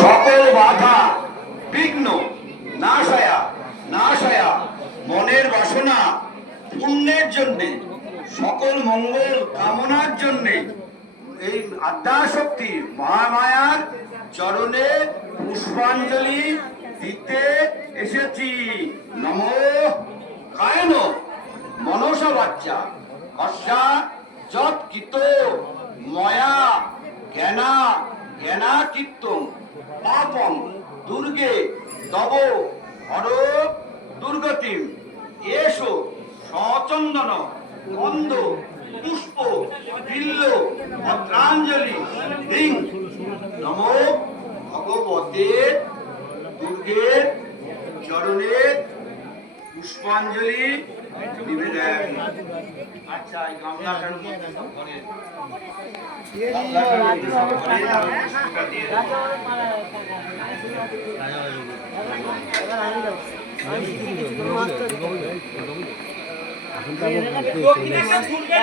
সকল বাধা বিঘ্ন নাশায়া নাশায়া মনের বাসনা পুণ্যের জন্যে সকল মঙ্গল কামনার জন্যে এই আদ্যাশক্তি মহামায়ার চরণে পুষ্পাঞ্জলি দিতে এসেছি। নমো কায়ন মনসা বাচ্চা কর্ষা যৎ কৃত ময়া জ্ঞানা জ্ঞানা কীর্তন পাপং দুর্গে তব হর দুর্গতিম এসো সচন্দন গন্ধ পুষ্প বিল্ল পত্রাঞ্জলি হিং নমো ভগবতে দুর্গের চরণে পুষ্পাঞ্জলি নিবেদন। আচ্ছা এই গামলাটার মধ্যে এখন